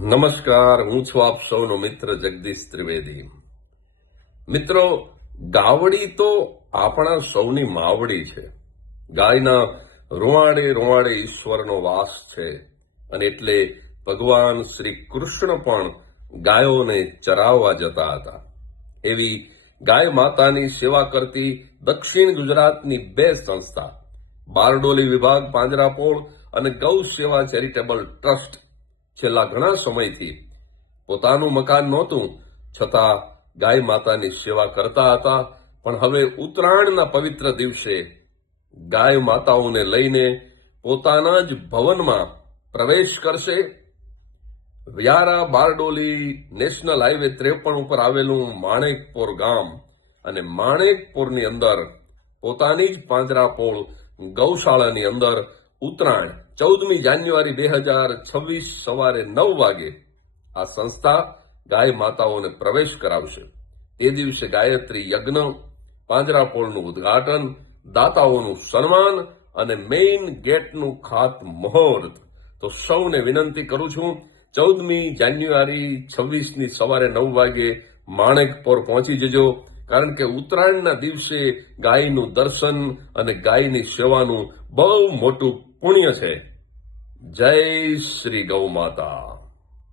નમસ્કાર, હું છું આપ સૌનો મિત્ર જગદીશ ત્રિવેદી. મિત્રો, ગાવડી તો આપણા સૌની માવડી છે. ગાયના રૂવાડે રૂવાડે ઈશ્વરનો વાસ છે અને એટલે ભગવાન શ્રી કૃષ્ણ પણ ગાયોને ચરાવવા જતા હતા. એવી ગાય માતાની સેવા કરતી દક્ષિણ ગુજરાતની બે સંસ્થા, બારડોલી વિભાગ પાંજરાપોળ અને ગૌ સેવા ચેરિટેબલ ટ્રસ્ટ છેલ્લા ઘણા સમયથી પોતાનું મકાન નહોતું છતાં ગાય માતાની સેવા કરતા હતા. પણ હવે ઉત્તરાયણના પવિત્ર દિવસે ગાય માતાઓને લઈને પોતાના જ ભવનમાં પ્રવેશ કરશે. વ્યારા બારડોલી નેશનલ હાઈવે 53 ઉપર આવેલું માણેકપોર ગામ અને માણેકપોરની અંદર પોતાની જ પાંજરાપોળ ગૌશાળાની અંદર ઉત્તરાયણ 14મી જાન્યુઆરી 2026 સવારે 9 વાગે આ સંસ્થા ગાય માતાઓને પ્રવેશ કરાવશે. એ દિવસે ગાયત્રી યજ્ઞ, પાંજરાપોળનું ઉદ્ઘાટન, દાતાઓનું સન્માન અને મેઇન ગેટનું ખાતમુહૂર્ત. તો સૌને વિનંતી કરું છું, 14મી જાન્યુઆરી 26ની સવારે 9 વાગે માણેકપોર પહોંચી જજો, કારણ કે ઉત્તરાયણના દિવસે ગાયનું દર્શન અને ગાયની સેવાનું બહુ મોટું પુણ્ય છે. જય શ્રી ગૌ માતા.